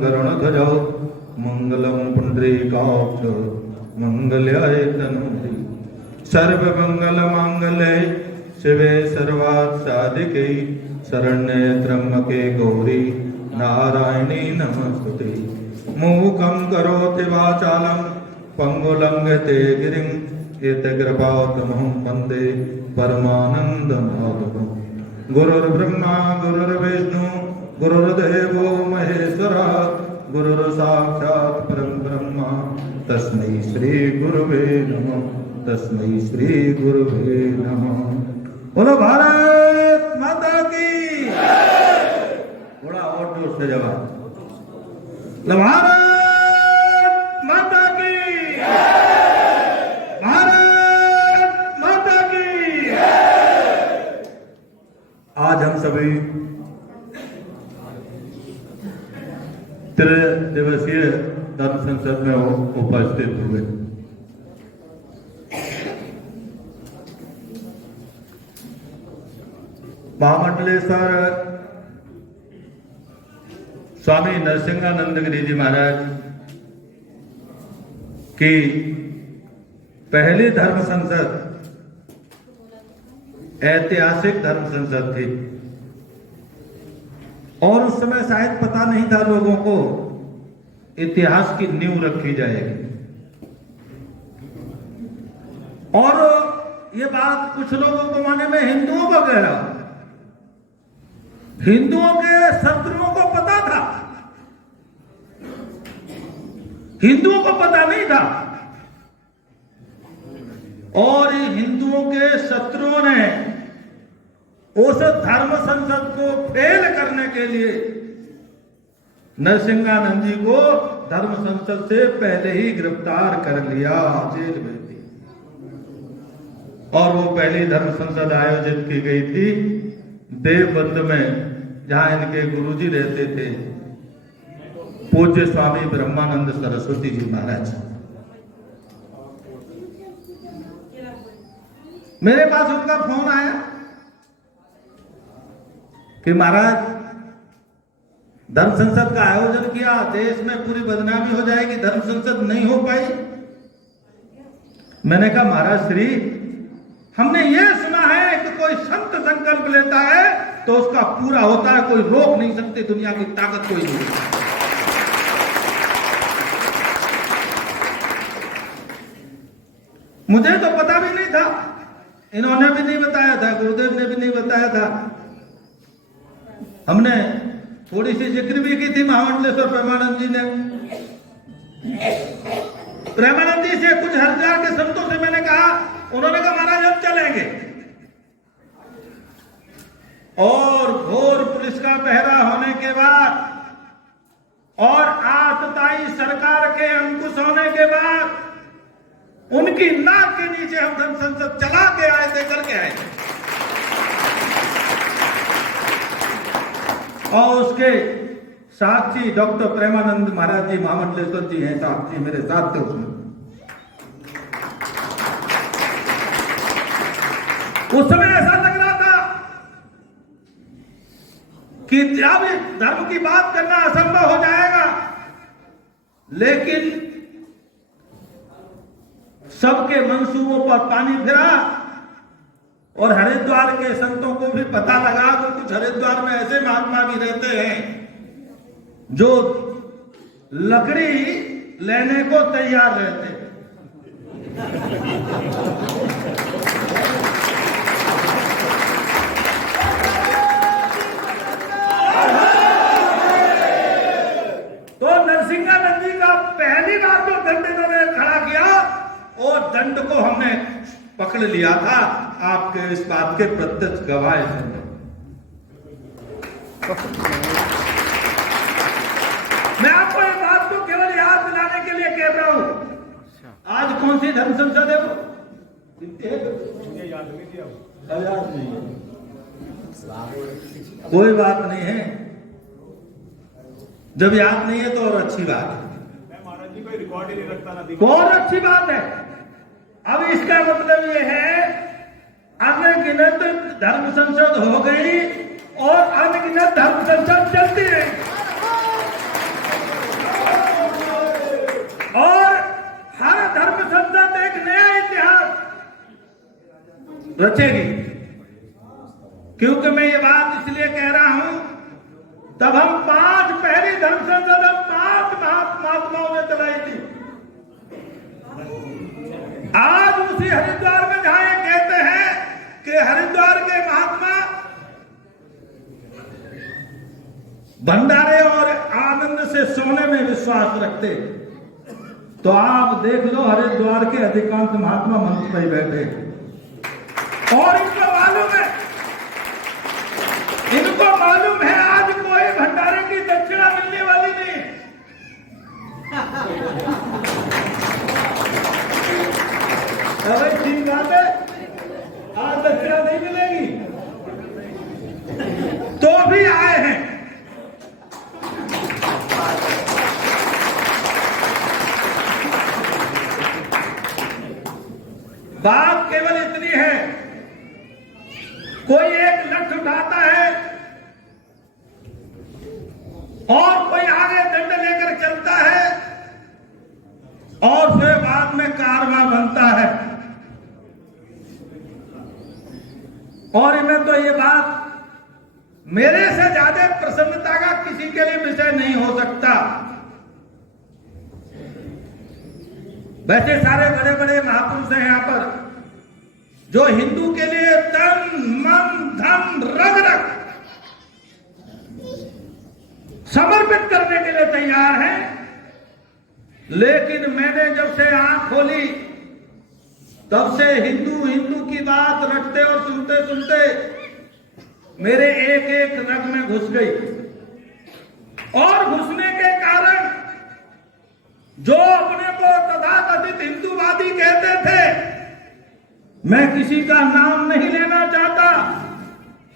गरुणध्वजौ मंगलम पुंडरीकाक्ष मंगल्याय तनूहरि सर्वमंगल मांगल्ये शिवे सर्वार्थ साधिके शरण्ये त्र्यंबके गौरी नारायणी नमस्तुते। मूकं करोति वाचालं पंगुलं यते गिरिं यत्कृपातमहं वन्दे परमानन्दमाधवम्। गुरुर्ब्रह्मा गुरुर्विष्णु गुरुर्देवो महेश्वरः गुरुर्साक्षात् परं ब्रह्म तस्मै श्री गुरुवे नमः। तस्मै श्री गुरुवे नमः। बोलो भारत माता की थोड़ा और जोर से जवाब। भारत माता की, भारत माता की। आज हम सभी त्रिदिवसीय धर्म संसद में उपस्थित हुए। महामंडलेश्वर स्वामी नरसिंहानंद गिरी जी महाराज की पहली धर्म संसद ऐतिहासिक धर्म संसद थी और उस समय शायद पता नहीं था लोगों को इतिहास की नींव रखी जाएगी। और ये बात कुछ लोगों को माने में हिंदुओं को कह रहा हूं, हिंदुओं के शत्रुओं को पता था, हिंदुओं को पता नहीं था। और हिंदुओं के शत्रुओं ने उस धर्म संसद को फेल करने के लिए नरसिंहानंद जी को धर्म संसद से पहले ही गिरफ्तार कर लिया, जेल में थी। और वो पहली धर्म संसद आयोजित की गई थी देवबंद में, जहां इनके गुरुजी रहते थे पूज्य स्वामी ब्रह्मानंद सरस्वती जी महाराज। मेरे पास उनका फोन आया कि महाराज धर्म संसद का आयोजन किया, देश में पूरी बदनामी हो जाएगी, धर्म संसद नहीं हो पाई। मैंने कहा महाराज श्री, हमने ये सुना है कि कोई संत संकल्प लेता है तो उसका पूरा होता है, कोई रोक नहीं सकती, दुनिया की ताकत कोई नहीं। मुझे तो पता भी नहीं था, इन्होंने भी नहीं बताया था, गुरुदेव ने भी नहीं बताया था। हमने थोड़ी सी जिक्र भी की थी महामंडलेश्वर प्रेमानंद जी ने। प्रेमानंद जी से कुछ हरिद्वार के संतों से मैंने कहा, उन्होंने कहा महाराज हम चलेंगे। और घोर पुलिस का पहरा होने के बाद और आतताई सरकार के अंकुश होने के बाद उनकी नाक के नीचे हम धर्म संसद चला के आए थे, करके आए थे। और उसके साक्षी डॉक्टर प्रेमानंद महाराज जी महामंडलेश्वर जी हैं, साक्षी मेरे साथ थे उसमें। उस समय ऐसा लग रहा था कि अब धर्म की बात करना असंभव हो जाएगा, लेकिन सबके मंसूबों पर पानी फिरा और हरिद्वार के संतों को भी पता लगा कि कुछ हरिद्वार में ऐसे महात्मा भी रहते हैं जो लकड़ी लेने को तैयार रहते हैं। तो नरसिंहानंद जी का पहली बार तो दंड इन्होंने खड़ा किया और दंड को हमने पकड़ लिया था, आपके इस बात के प्रत्यक्ष गवाह हैं। मैं आपको एक बात को केवल याद दिलाने के लिए कह रहा हूं, आज कौन सी धर्म संसद है वो याद नहीं है। कोई बात नहीं है, जब याद नहीं है तो और अच्छी बात है। महाराज जी कोई रिकॉर्ड ही नहीं रखता ना, और अच्छी बात है। अब इसका मतलब ये है अनगिनत धर्म संसद हो गई और अनगिनत धर्म संसद चलती रही। रचेगी। क्योंकि मैं ये बात इसलिए कह रहा हूं, तब हम 5 पहली धर्म संसद 5 महात्माओं ने चलाई थी। आज उसी हरिद्वार में जहां ये कहते हैं कि हरिद्वार के महात्मा भंडारे और आनंद से सोने में विश्वास रखते, तो आप देख लो हरिद्वार के अधिकांश महात्मा मंच पर ही बैठे, और इनको मालूम है आज कोई भंडारे की दक्षिणा मिलने वाली नहीं। अरे ठीक बात है, आज दक्षिणा नहीं मिलेगी, तो भी आए हैं। बात केवल इतनी है, कोई एक लठ उठाता है और कोई आगे डंडा लेकर चलता है और फिर बाद में कारवां बनता है। और इनमें तो ये बात मेरे से ज्यादा प्रसन्नता का किसी के लिए विषय नहीं हो सकता। वैसे सारे बड़े बड़े महापुरुष हैं यहां पर, जो हिंदू के लिए तन मन धन रग रग समर्पित करने के लिए तैयार हैं। लेकिन मैंने जब से आंख खोली तब से हिंदू की बात रटते और सुनते सुनते मेरे एक एक रग में घुस गई, और घुसने के कारण जो अपने को तथाकथित हिंदूवादी कहते थे, मैं किसी का नाम नहीं लेना चाहता,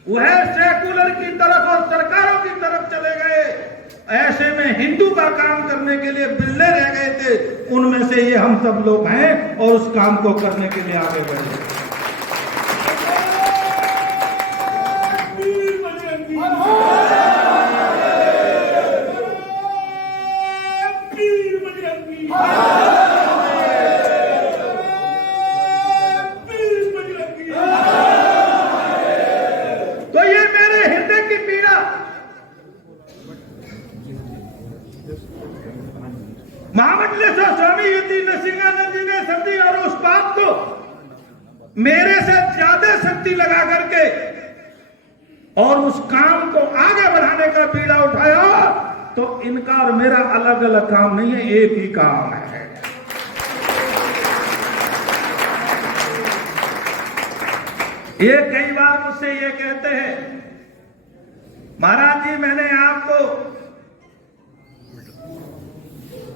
वह सेकुलर की तरफ और सरकारों की तरफ चले गए। ऐसे में हिंदू का काम करने के लिए बिल्ले रह गए थे, उनमें से ये हम सब लोग हैं और उस काम को करने के लिए आगे बढ़े। तो ये मेरे हृदय की पीड़ा, महामंडलेश्वर स्वामी युति नरसिंहानंद जी ने समझी और उस बात को मेरे से ज्यादा शक्ति लगा करके और उस काम को आगे बढ़ाने का बीड़ा उठाया। तो इनका और मेरा अलग अलग काम नहीं है, एक ही काम है। ये कई बार मुझसे ये कहते हैं, महाराज जी मैंने आपको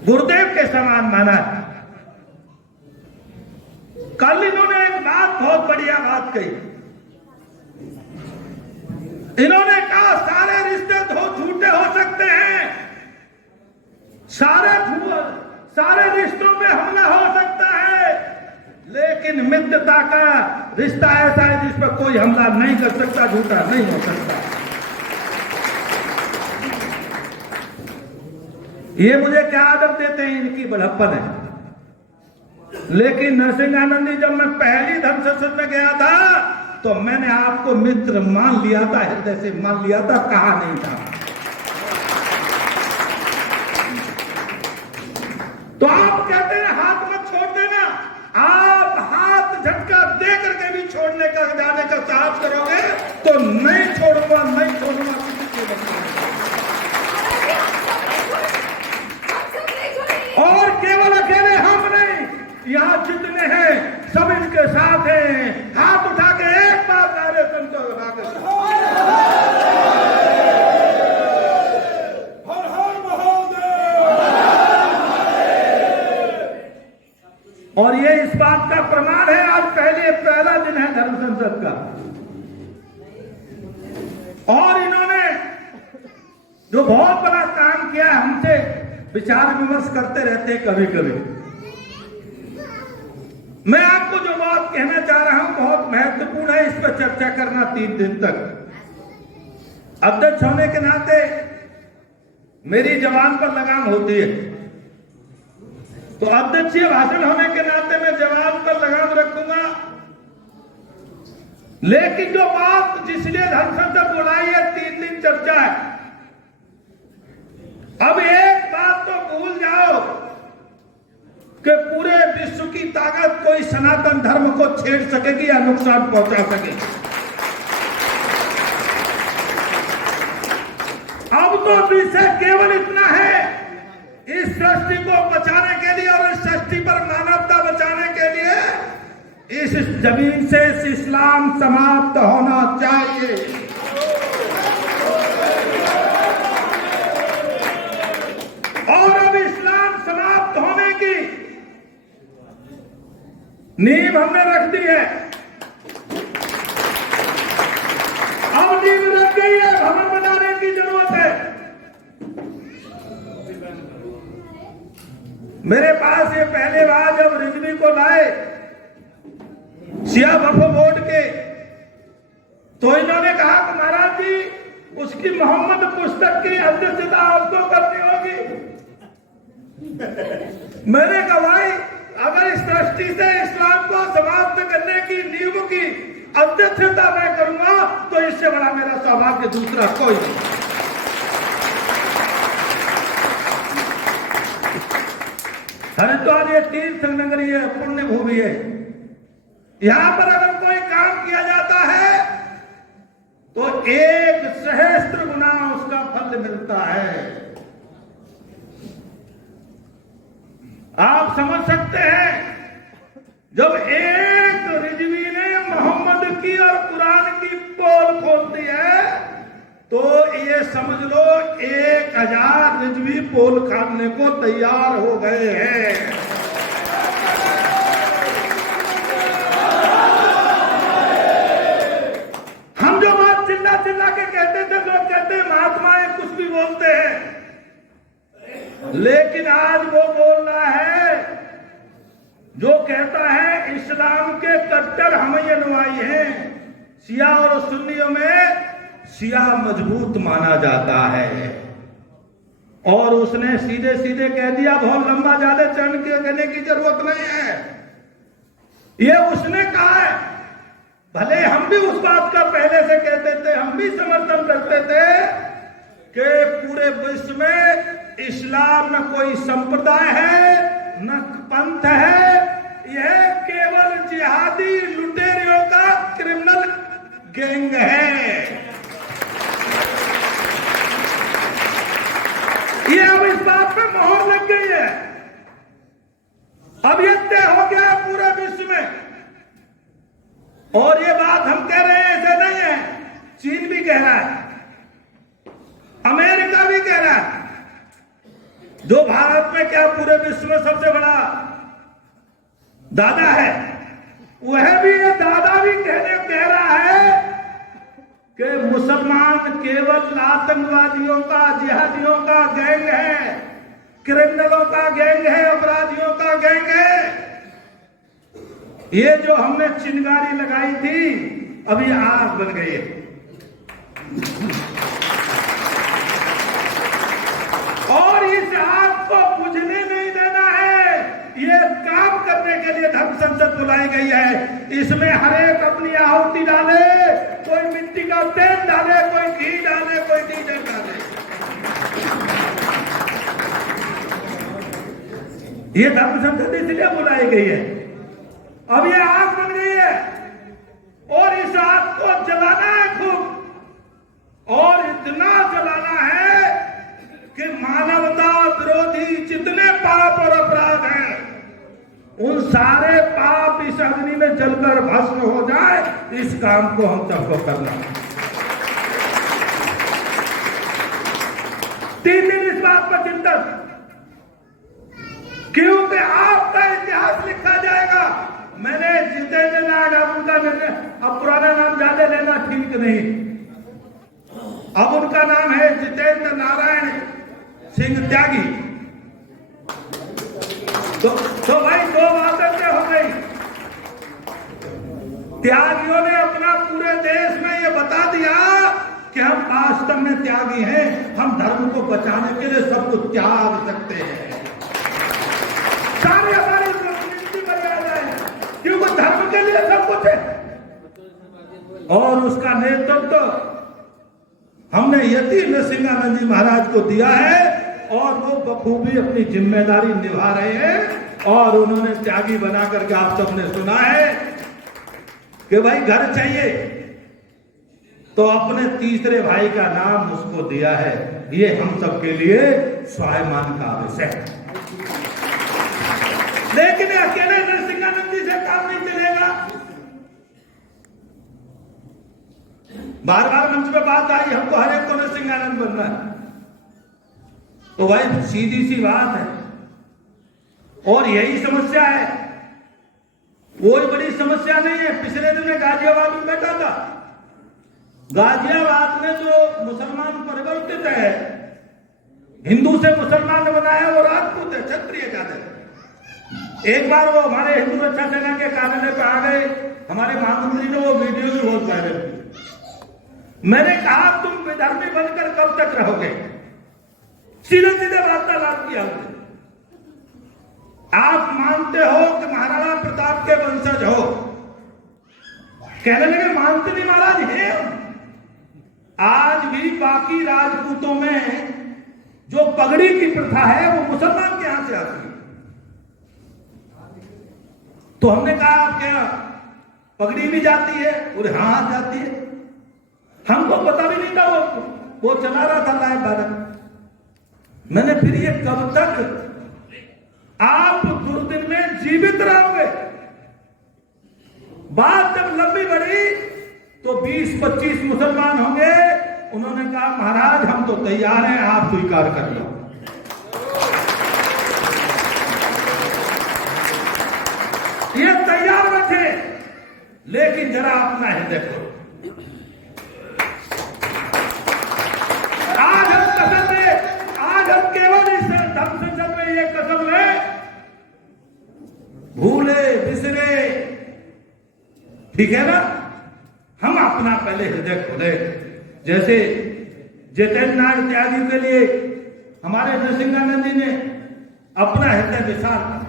गुरुदेव के समान माना है। कल इन्होंने एक बात, बहुत बढ़िया बात कही। इन्होंने कहा सारे रिश्ते झूठे हो सकते हैं, सारे रिश्तों पे हमला हो सकता है, लेकिन मित्रता का रिश्ता ऐसा है जिस पर कोई हमला नहीं कर सकता, झूठा नहीं हो सकता। ये मुझे क्या आदत देते हैं, इनकी बड़प्पन है। लेकिन नरसिंहानंद जी, जब मैं पहली धर्म संसद में गया था तो मैंने आपको मित्र मान लिया था, हृदय से मान लिया था, कहा नहीं था। तो आप कहते हैं हाथ मत छोड़ देना, आप हाथ झटका दे करके भी छोड़ने का जाने का साहस करोगे तो नहीं छोड़ूंगा, नहीं छोड़ूंगा किसी के बच्चे। और केवल अकेले हम नहीं, यहाँ जितने हैं सब इनके साथ हैं। हाथ उठा के एक बार नारे संतो लगा के हर हर महादेव। और ये इस बात का प्रमाण है, आज पहला दिन है धर्म संसद का, और इन्होंने जो बहुत बड़ा काम किया, हमसे विचार विमर्श करते रहते हैं कभी कभी। मैं आपको जो बात कहना चाह रहा हूं बहुत महत्वपूर्ण है, इस पर चर्चा करना 3 दिन तक। अध्यक्ष होने के नाते मेरी जवान पर लगाम होती है, तो अध्यक्षीय भाषण होने के नाते मैं जवान पर लगाम रखूंगा। लेकिन जो बात जिसलिए धर्म संसद बुलाई है, 3 दिन चर्चा है। अब एक बात तो भूल जाओ कि पूरे विश्व की ताकत कोई सनातन धर्म को छेड़ सकेगी या नुकसान पहुंचा सकेगी। अब तो विषय केवल इतना है, इस सृष्टि को बचाने के लिए और इस सृष्टि पर मानवता बचाने के लिए इस जमीन से इस्लाम समाप्त होना चाहिए। और अब इस्लाम समाप्त होने की नींव हमने रख दी है। अब नींव रख गई है, भवन बनाने की जरूरत है। मेरे पास ये पहले बार जब रिजवी को लाए सिया वक्फ बोर्ड के, तो इन्होंने कहा कि महाराज जी उसकी मोहम्मद पुस्तक की अध्यक्षता आपको करनी होगी। मैंने कहा भाई अगर इस दृष्टि से इस्लाम को समाप्त करने की नींव की अध्यक्षता मैं करूंगा तो इससे बड़ा मेरा सौभाग्य दूसरा कोई नहीं। हरिद्वार ये तीर्थ नगरी है, पुण्य भूमि है। यहां पर अगर कोई काम किया जाता है तो 1 सहस्त्र गुना उसका फल मिलता है। आप समझ सकते हैं, जब एक रिजवी ने मोहम्मद की और कुरान की पोल खोल दी है तो ये समझ लो 1000 रिजवी पोल खाने को तैयार हो गए हैं। हम जो बात चिल्ला चिल्ला के कहते थे, लोग कहते हैं महात्माएं कुछ भी बोलते हैं, लेकिन आज वो बोल रहा है जो कहता है इस्लाम के कट्टर हम ये अनुयायी हैं। शिया और सुन्नियों में शिया मजबूत माना जाता है और उसने सीधे सीधे कह दिया, बहुत लंबा ज्यादा चरण करने की जरूरत नहीं है, ये उसने कहा है। भले हम भी उस बात का पहले से कहते थे, हम भी समर्थन करते थे कि पूरे विश्व में इस्लाम न कोई संप्रदाय है न पंथ है, यह केवल जिहादी लुटेरियों का क्रिमिनल गैंग है। ये अब इस बात पे मोहर लग गई है। अब ये तय हो गया पूरे विश्व में। और ये बात हम कह रहे हैं ऐसे नहीं है, चीन भी कह रहा है, अमेरिका भी कह रहा है, जो भारत में क्या पूरे विश्व में सबसे बड़ा दादा है, वह भी ये दादा भी कह रहा है कि मुसलमान केवल आतंकवादियों का, जिहादियों का गैंग है, क्रिमिनलों का गैंग है, अपराधियों का गैंग है। ये जो हमने चिंगारी लगाई थी अभी आग बन गई है। और इस आग को बुझने नहीं देना है। ये काम करने के लिए धर्म संसद बुलाई गई है। इसमें हर एक अपनी आहुति डाले, कोई मिट्टी का तेल डाले, कोई घी डाले, कोई डीजल डाले। ये धर्म संसद इसलिए बुलाई गई है। अब ये आग बन गई है और इस आग को जलाना है खूब, और इतना जलाना है कि मानवता विरोधी जितने पाप और अपराध हैं उन सारे पाप इस अग्नि में जलकर भस्म हो जाए। इस काम को हम सबको करना है। 3 दिन इस बात पर चिंतन, क्योंकि आपका इतिहास लिखा जाएगा। मैंने जितेंद्र नारायण उनका निर्णय, अब पुराना नाम ज्यादा लेना ठीक नहीं, अब उनका नाम है जितेंद्र नारायण सिंह त्यागी। तो भाई 2 बातें क्या हो गई। त्यागियों ने अपना पूरे देश में ये बता दिया कि हम वास्तव में त्यागी हैं, हम धर्म को बचाने के लिए सब कुछ त्याग सकते हैं। सारी हमारी मर्यादा है, क्योंकि धर्म के लिए सब कुछ है। और उसका नेतृत्व हमने यति नरसिंहानंद जी महाराज को दिया है और वो बखूबी अपनी जिम्मेदारी निभा रहे हैं। और उन्होंने त्यागी बना करके आप सबने सुना है कि भाई घर चाहिए तो अपने तीसरे भाई का नाम उसको दिया है। ये हम सबके लिए स्वाभिमान का विषय है। लेकिन अकेले नरसिंहानंद जी से काम नहीं चलेगा। बार बार मंच पे बात आई हमको हर एक को नरसिंहानंद बनना है, तो भाई सीधी सी बात है और यही समस्या है, कोई बड़ी समस्या नहीं है। पिछले दिन में गाजियाबाद में बैठा था, गाजियाबाद में जो मुसलमान परिवर्तित है, हिंदू से मुसलमान बनाया वो राजपूत है, क्षत्रिय जाते हैं। एक बार वो हमारे हिंदू रक्षा सेना के कार्यालय पे आ गए, हमारे महामंत्री ने वो वीडियो भी बहुत वायरल की। मैंने कहा तुम विधर्मी बनकर कब तक रहोगे? सीधे सीधे वार्तालाप किया। आप मानते हो कि महाराणा प्रताप के वंशज हो? कहने लगे मानते नहीं महाराज है। आज भी बाकी राजपूतों में जो पगड़ी की प्रथा है वो मुसलमान के यहां से आती है। तो हमने कहा क्या पगड़ी भी जाती है? और हाँ जाती है। हमको पता भी नहीं था, वो चला रहा था लाइव भारत। मैंने फिर ये कब तक आप दुर्दिन में जीवित रहोगे? बात जब लंबी बढ़ी तो 20-25 मुसलमान होंगे। उन्होंने कहा महाराज हम तो तैयार हैं, आप स्वीकार कर लो। ये तैयार बैठे, लेकिन जरा अपना हृदय खोलो। आज हम कसम ले, आज हम केवल इस धर्म संसद में ये कसम ले, भूले बिसरे, ठीक है ना, हम अपना पहले हृदय खोले। जैसे जितेंद्र नाथ त्यागी के लिए हमारे नरसिंहानंद जी ने अपना हृदय विशाल किया।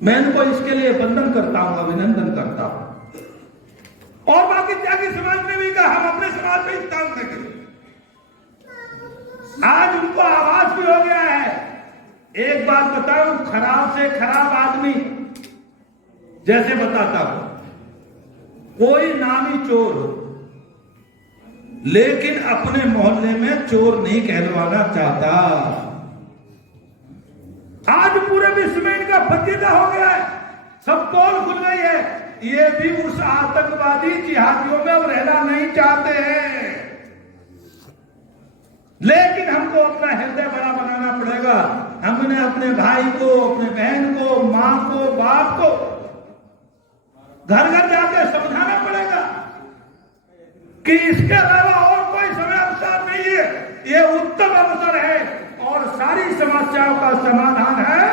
मैं इनको इसके लिए वंदन करता हूं, अभिनंदन करता हूं। और बाकी त्यागी समाज ने भी कहा हम अपने समाज में स्थान देंगे। आज उनको आवाज भी हो गया है। एक बात बताऊं, खराब से खराब आदमी जैसे बताता हूं, कोई नामी चोर हो लेकिन अपने मोहल्ले में चोर नहीं कहलवाना चाहता। आज पूरे विश्व में इनका फकीदा हो गया है, सब पोल खुल गई है। ये भी उस आतंकवादी जिहादियों में अब रहना नहीं चाहते हैं। लेकिन हमको अपना हृदय बड़ा बनाना पड़ेगा। हमने अपने भाई को, अपने बहन को, मां को, बाप को घर घर जाकर समझाना पड़ेगा कि इसके अलावा और कोई समय अवसर नहीं है। ये उत्तम अवसर है और सारी समस्याओं का समाधान है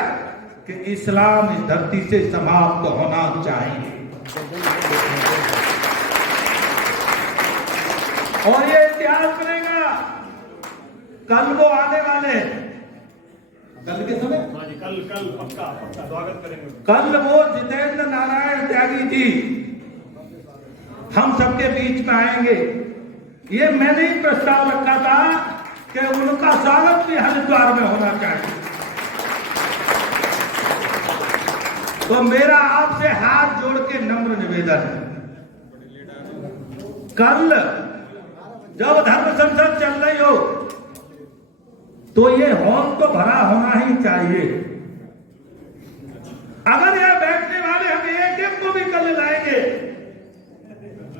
कि इस्लाम इस धरती से समाप्त होना चाहिए। और ये इतिहास बनेगा। कल वो आने वाले, कल के समय कल पक्का स्वागत करेंगे। कल वो जितेंद्र नारायण त्यागी जी हम सबके बीच में आएंगे। ये मैंने ही प्रस्ताव रखा था कि उनका स्वागत भी हरिद्वार में होना चाहिए। तो मेरा आपसे हाथ जोड़ के नम्र निवेदन है, कल जब धर्म संसद चल रही हो तो ये हॉल तो भरा होना ही चाहिए। अगर यह बैठने वाले हम एक को भी कल लाएंगे,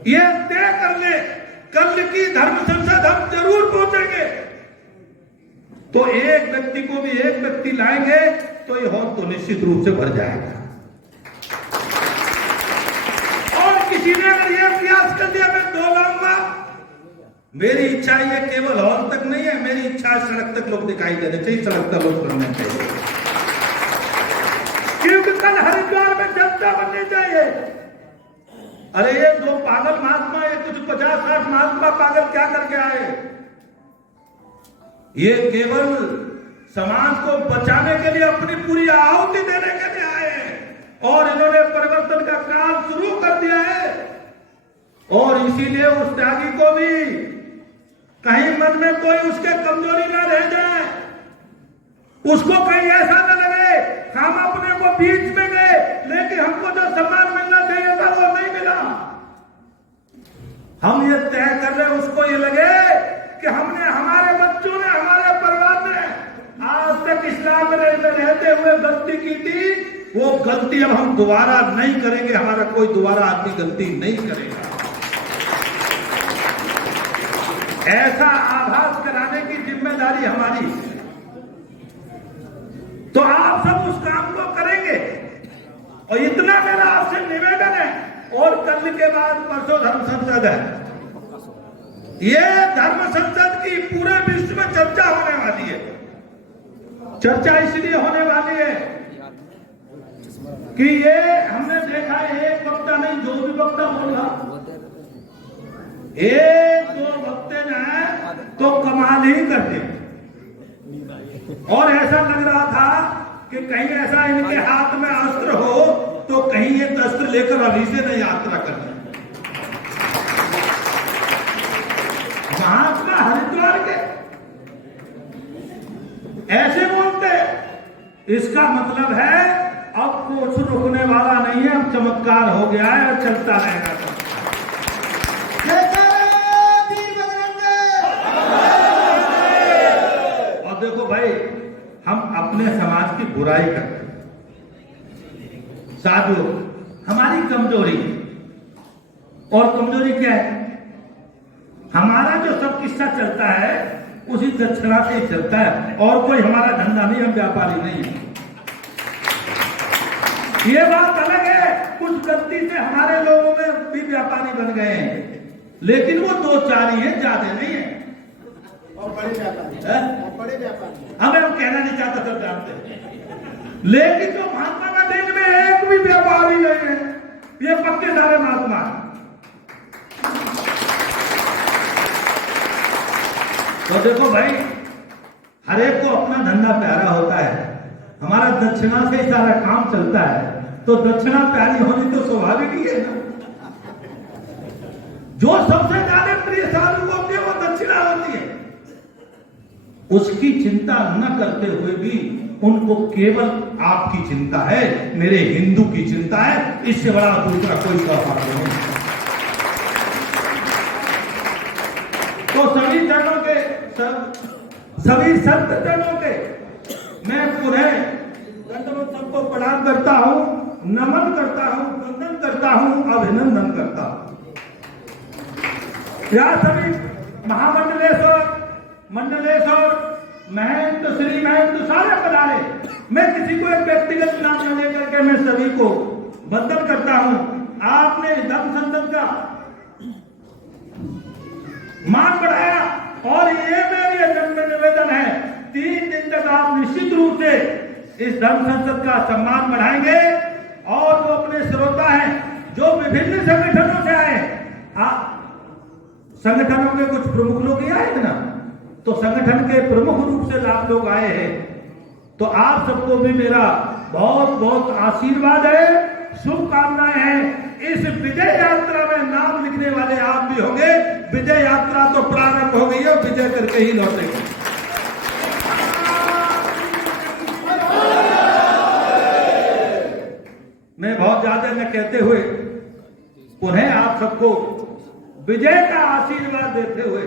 ये तय कर ले कल की धर्म संसद हम जरूर पहुंचेंगे। तो एक व्यक्ति को भी एक व्यक्ति लाएंगे तो ये हॉल तो निश्चित रूप से भर जाएगा। और किसी ने अगर यह प्रयास कर दिया मैं 2 लाऊंगा, मेरी इच्छा ये केवल हॉल तक नहीं है, मेरी इच्छा सड़क तक लोग दिखाई देने चाहिए, सड़क तक लोग बनने चाहिए। क्योंकि कल हरिद्वार में जनता बननी चाहिए। अरे ये 2 पागल महात्मा, ये कुछ 50-60 महात्मा पागल क्या करके आए? ये केवल समाज को बचाने के लिए अपनी पूरी आहुति देने के लिए आए हैं और इन्होंने परिवर्तन का काम शुरू कर दिया है। और इसीलिए उस त्यागी को भी कहीं मन में कोई उसके कमजोरी ना रह जाए, उसको कहीं ऐसा न लगे हम अपने को बीच में गए लेकिन हमको जो सम्मान मिलना चाहिए था वो नहीं मिला। हम ये तय कर रहे उसको ये लगे कि हमने, हमारे बच्चों ने, हमारे परिवार ने आज तक इस्लाम में रहते हुए गलती की थी, वो गलती अब हम दोबारा नहीं करेंगे। हमारा कोई दोबारा आदमी गलती नहीं करेगा। ऐसा आभास कराने की जिम्मेदारी हमारी। तो आप सब उस काम को करेंगे और इतना मेरा आपसे निवेदन है। और कल के बाद परसों धर्म संसद है। ये धर्म संसद की पूरे विश्व में चर्चा होने वाली है। चर्चा इसलिए होने वाली है कि ये हमने देखा है, एक वक्ता नहीं जो भी वक्ता बोला, एक दो वक्ते ने तो कमाल ही कर दिया। और ऐसा लग रहा था कि कहीं ऐसा इनके हाथ में अस्त्र हो तो कहीं ये अस्त्र लेकर अभी से नहीं यात्रा करना। महात्मा हरिद्वार के ऐसे बोलते, इसका मतलब है अब कुछ रुकने वाला नहीं है, अब चमत्कार हो गया है और चलता रहेगा। और देखो भाई, हम अपने समाज की बुराई करते हैं साधु, हमारी कमजोरी। और कमजोरी क्या है? हमारा जो सब किस्सा चलता है उसी दक्षिणा से ही चलता है, और कोई हमारा धंधा नहीं, हम व्यापारी नहीं है। ये बात अलग है, कुछ गलती से हमारे लोगों में भी व्यापारी बन गए हैं, लेकिन वो दो चार ही है, ज्यादा नहीं है। और बड़े व्यापारी, बड़े व्यापारी हमें हम कहना नहीं चाहता, सब जानते हैं। लेकिन जो महात्मा का देश में एक भी व्यापारी नहीं है, ये पक्के सारे महात्मा है। तो देखो भाई, हर एक को अपना धंधा प्यारा होता है। हमारा दक्षिणा से ही सारा काम चलता है, तो दक्षिणा प्यारी होनी तो स्वाभाविक ही है ना। जो सबसे ज्यादा प्रिय साधु होती है वो दक्षिणा होती है। उसकी चिंता न करते हुए भी उनको केवल आपकी चिंता है, मेरे हिंदू की चिंता है, इससे बड़ा दूसरा कोई स्वार्थ नहीं। तो सभी चरणों के, सभी संत चरणों के मैं पुनः दंडवत सबको प्रणाम करता हूं, नमन करता हूं, वंदन करता हूं, अभिनंदन करता हूं। यहाँ सभी महामंडलेश्वर, मंडलेश्वर, महंत, श्री महंत सारे पधारे। मैं किसी को एक व्यक्तिगत नाम न लेकर के मैं सभी को वंदन करता हूं। आपने धर्म संसद का मान बढ़ाया और ये मेरी जन्म निवेदन है, 3 दिन तक आप निश्चित रूप से इस धर्म संसद का सम्मान बढ़ाएंगे। और जो अपने श्रोता हैं, जो विभिन्न संगठनों से आए, संगठनों के कुछ प्रमुख लोग ही आए थे ना, तो संगठन के प्रमुख रूप से आप लोग आए हैं, तो आप सबको भी मेरा बहुत बहुत आशीर्वाद है, शुभकामनाएं हैं। इस विजय यात्रा में नाम लिखने वाले आप भी होंगे। विजय यात्रा तो प्रारंभ हो गई है, विजय करके ही लौटेंगे। मैं बहुत ज्यादा न कहते हुए पुनः आप सबको विजय का आशीर्वाद देते हुए,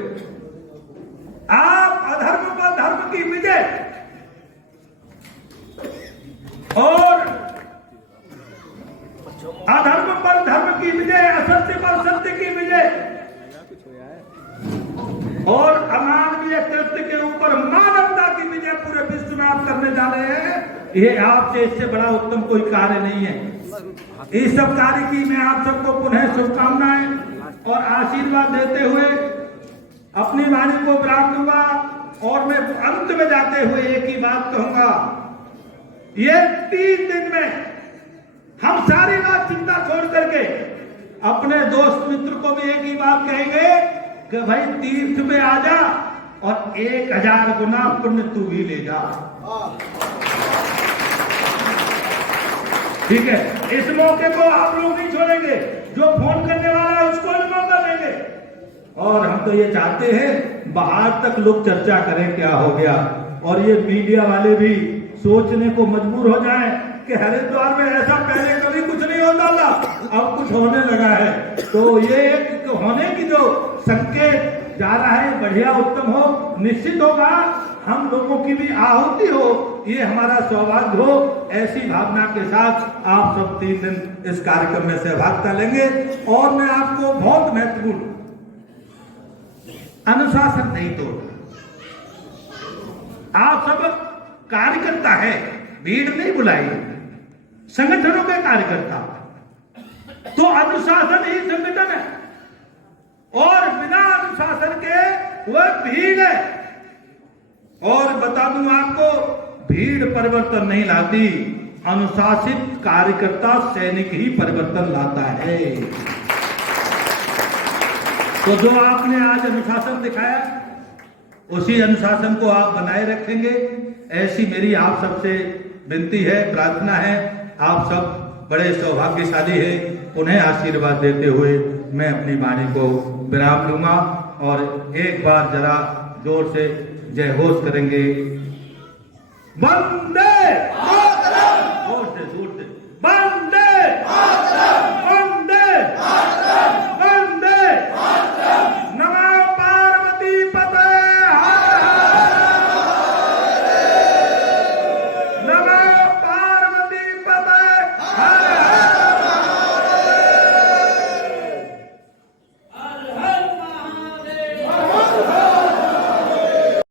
आप अधर्म पर धर्म की विजय और अधर्म पर धर्म की विजय, असत्य पर सत्य की विजय और अमानवीय कृत्य के ऊपर मानवता की विजय पूरे विश्व में आप करने जा रहे हैं। ये आपसे इससे बड़ा उत्तम कोई कार्य नहीं है। इस सब कार्य की मैं आप सबको पुनः शुभकामनाएं और आशीर्वाद देते हुए अपनी वाणी को विराम दूंगा। और मैं अंत में जाते हुए एक ही बात कहूंगा, ये 3 दिन में हम सारी बात चिंता छोड़ करके अपने दोस्त मित्र को भी एक ही बात कहेंगे कि भाई तीर्थ में आ जा और 1000 गुना पुण्य तू भी ले जा। ठीक है, इस मौके को आप लोग नहीं छोड़ेंगे। जो फोन करने वाला है उसको भी मौका और हम तो ये चाहते हैं बाहर तक लोग चर्चा करें क्या हो गया, और ये मीडिया वाले भी सोचने को मजबूर हो जाएं कि हरिद्वार में ऐसा पहले कभी कुछ नहीं होता था, अब कुछ होने लगा है। तो ये एक होने की जो संकेत जा रहा है बढ़िया उत्तम हो, निश्चित होगा हम लोगों की भी आहुति हो, ये हमारा सौभाग्य हो। ऐसी भावना के साथ आप सब 3 दिन इस कार्यक्रम में सहभागिता लेंगे। और मैं आपको बहुत महत्वपूर्ण, अनुशासन नहीं तोड़ना। आप सब कार्यकर्ता है, भीड़ नहीं बुलाई, संगठनों के कार्यकर्ता, तो अनुशासन ही संगठन है, और बिना अनुशासन के वह भीड़ है। और बता दूं आपको, भीड़ परिवर्तन नहीं लाती, अनुशासित कार्यकर्ता सैनिक ही परिवर्तन लाता है। तो जो आपने आज अनुशासन दिखाया, उसी अनुशासन को आप बनाए रखेंगे, ऐसी मेरी आप सबसे विनती है, प्रार्थना है। आप सब बड़े सौभाग्यशाली हैं। उन्हें आशीर्वाद देते हुए मैं अपनी वाणी को विराम लूंगा, और एक बार जरा जोर से जय घोष करेंगे। वंदे मातरम, जोर से वंदे